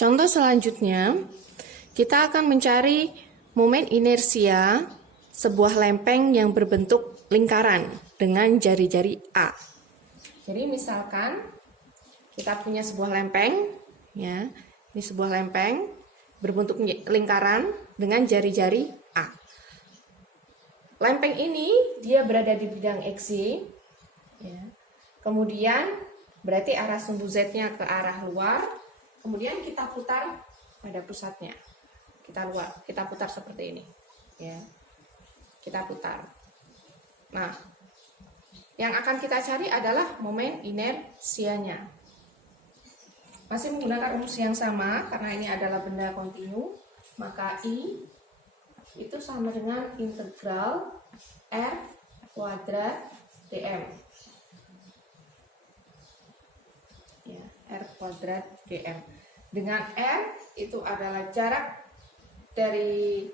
Contoh selanjutnya, kita akan mencari momen inersia sebuah lempeng yang berbentuk lingkaran dengan jari-jari A. Jadi misalkan kita punya sebuah lempeng, ya, ini sebuah lempeng berbentuk lingkaran dengan jari-jari A. Lempeng ini dia berada di bidang X, ya. Kemudian berarti arah sumbu Z-nya ke arah luar. Kemudian kita putar pada pusatnya. Kita putar seperti ini, ya. Kita putar. Nah, yang akan kita cari adalah momen inersianya. Masih menggunakan rumus yang sama karena ini adalah benda kontinu, maka I itu sama dengan integral R kuadrat dm. Ya, R kuadrat dm. Dengan R itu adalah jarak dari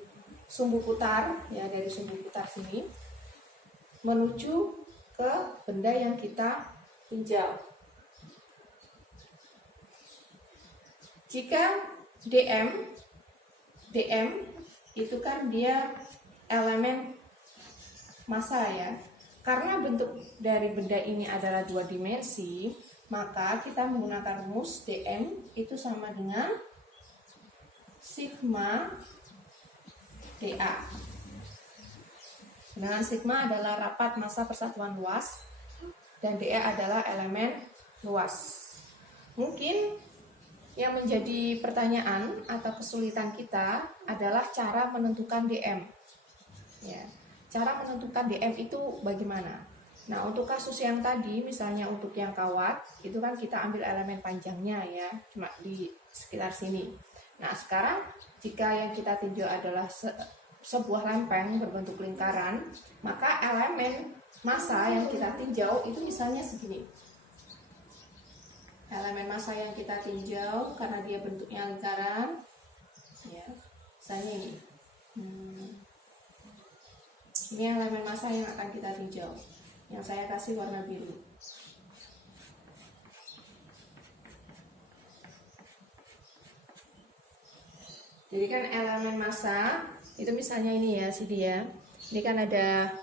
sumbu putar, ya, dari sumbu putar sini menuju ke benda yang kita tinjau. Jika dm itu kan dia elemen massa, ya. Karena bentuk dari benda ini adalah dua dimensi, maka kita menggunakan rumus dm itu sama dengan sigma dA. Dengan sigma adalah rapat massa persatuan luas dan dA adalah elemen luas. Mungkin yang menjadi pertanyaan atau kesulitan kita adalah cara menentukan dm. Ya, cara menentukan dm itu bagaimana? Nah, untuk kasus yang tadi, misalnya untuk yang kawat, itu kan kita ambil elemen panjangnya, ya, cuma di sekitar sini. Nah, sekarang jika yang kita tinjau adalah sebuah lempeng berbentuk lingkaran, maka elemen massa yang kita tinjau itu misalnya segini. Elemen massa yang kita tinjau karena dia bentuknya lingkaran, ya, misalnya ini. Ini elemen massa yang akan kita tinjau, yang saya kasih warna biru. Jadi kan elemen massa itu misalnya ini, ya, sini, ya. Ini kan ada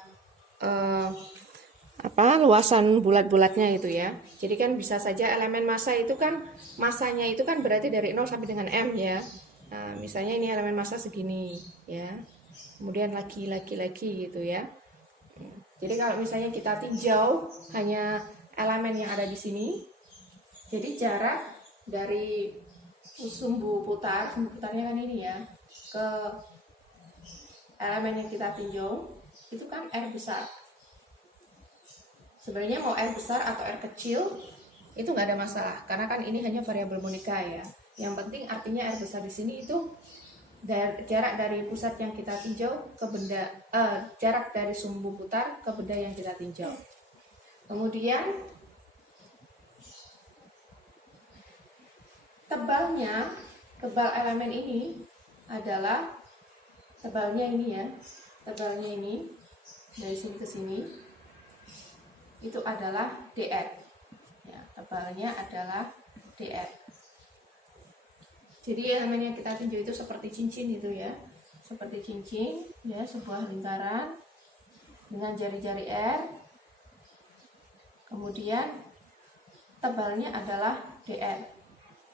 luasan bulat-bulatnya itu, ya. Jadi kan bisa saja elemen massa itu kan massanya itu kan berarti dari 0 sampai dengan M, ya. Nah, misalnya ini elemen massa segini, ya. Kemudian lagi gitu, ya. Jadi kalau misalnya kita tinjau hanya elemen yang ada di sini, jadi jarak dari sumbu putarnya kan ini, ya, ke elemen yang kita tinjau itu kan R besar. Sebenarnya mau R besar atau R kecil itu nggak ada masalah karena kan ini hanya variabel monika, ya. Yang penting artinya R besar di sini itu jarak dari pusat yang kita tinjau ke benda, jarak dari sumbu putar ke benda yang kita tinjau. Kemudian tebal elemen ini adalah tebalnya ini, ya. Tebalnya ini dari sini ke sini itu adalah dr, ya. Tebalnya adalah dr. Jadi elemen yang kita tinjau itu seperti cincin itu, ya. Seperti cincin, ya, sebuah lingkaran dengan jari-jari R. Kemudian tebalnya adalah dr.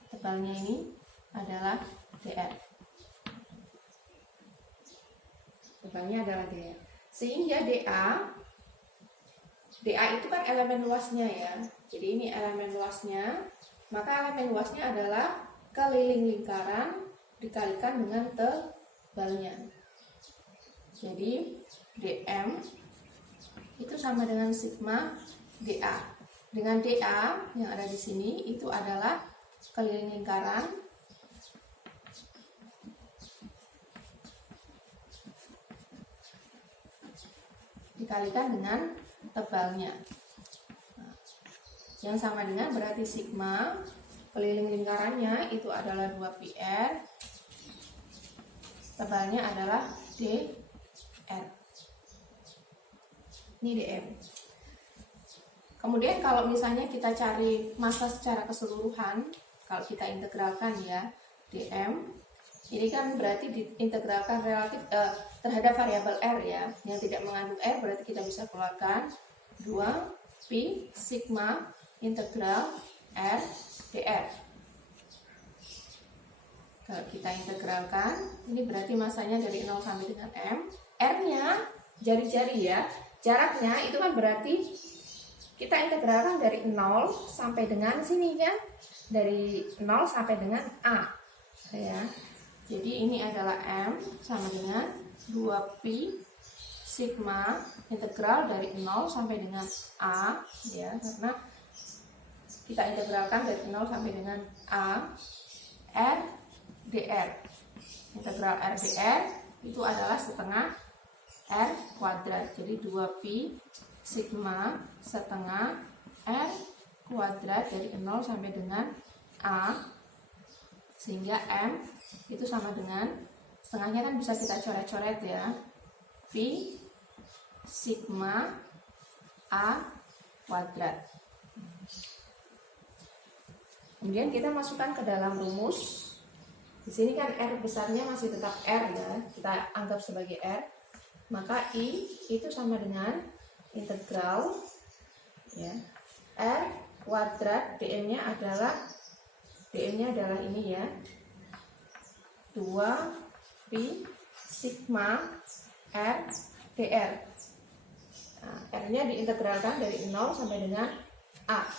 Tebalnya ini adalah dr. Tebalnya adalah dr. Sehingga dA itu kan elemen luasnya, ya. Jadi ini elemen luasnya, maka elemen luasnya adalah keliling lingkaran dikalikan dengan tebalnya. Jadi dm itu sama dengan sigma dA. Dengan dA yang ada di sini itu adalah keliling lingkaran dikalikan dengan tebalnya. Nah, yang sama dengan berarti sigma keliling lingkarannya itu adalah 2πr, tebalnya adalah dr. Ini dm. Kemudian kalau misalnya kita cari massa secara keseluruhan, kalau kita integralkan, ya, dm. Ini kan berarti diintegralkan relatif terhadap variabel r ya, yang tidak mengandung r, berarti kita bisa keluarkan 2pi sigma integral r dr. Kalau kita integralkan, ini berarti masanya dari 0 sampai dengan m. R-nya jari-jari ya. Jaraknya itu kan berarti kita integralkan dari 0 sampai dengan sini kan. Dari 0 sampai dengan A. Ya. Jadi ini adalah M sama dengan 2pi sigma integral dari 0 sampai dengan A. Ya, karena kita integralkan dari 0 sampai dengan A. R dr. Integral r dr itu adalah setengah r kuadrat. Jadi 2pi sigma setengah r kuadrat dari 0 sampai dengan a, sehingga m itu sama dengan setengahnya kan bisa kita coret-coret ya, pi sigma a kuadrat. Kemudian kita masukkan ke dalam rumus. Di sini kan R besarnya masih tetap R ya, kita anggap sebagai R. Maka I itu sama dengan integral ya, R kuadrat dm-nya adalah ini ya, 2pi sigma R dr. Nah, R-nya diintegralkan dari 0 sampai dengan A.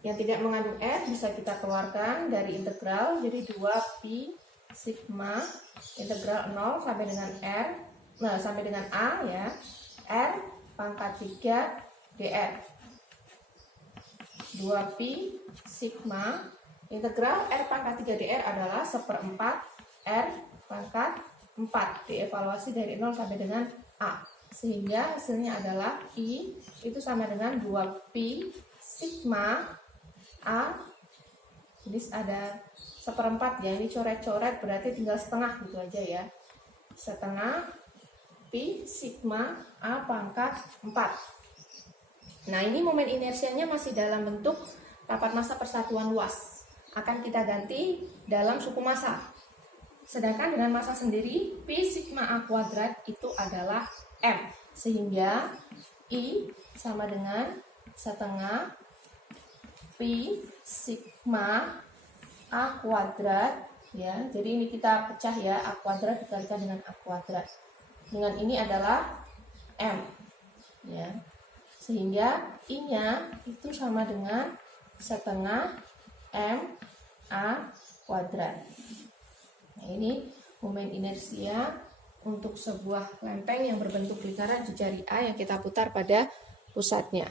Yang tidak mengandung R bisa kita keluarkan dari integral, jadi 2pi sigma integral 0 sampai dengan R, nah sampai dengan A ya, R pangkat 3 dr. 2pi sigma integral R pangkat 3 dr adalah 1/4 R pangkat 4, dievaluasi dari 0 sampai dengan A. Sehingga hasilnya adalah I itu sama dengan 2pi sigma A, jadi ada 1/4 ya, ini coret-coret berarti tinggal setengah gitu aja ya, setengah pi sigma A pangkat 4. Nah ini momen inersianya masih dalam bentuk rapat massa persatuan luas, akan kita ganti dalam suku massa. Sedangkan dengan massa sendiri pi sigma A kuadrat itu adalah M, sehingga I sama dengan setengah pi sigma A kuadrat ya. Jadi ini kita pecah ya, A kuadrat dikalikan dengan A kuadrat. Dengan ini adalah M ya. Sehingga I-nya itu sama dengan setengah M A kuadrat. Nah, ini momen inersia untuk sebuah lempeng yang berbentuk lingkaran di jari A yang kita putar pada pusatnya.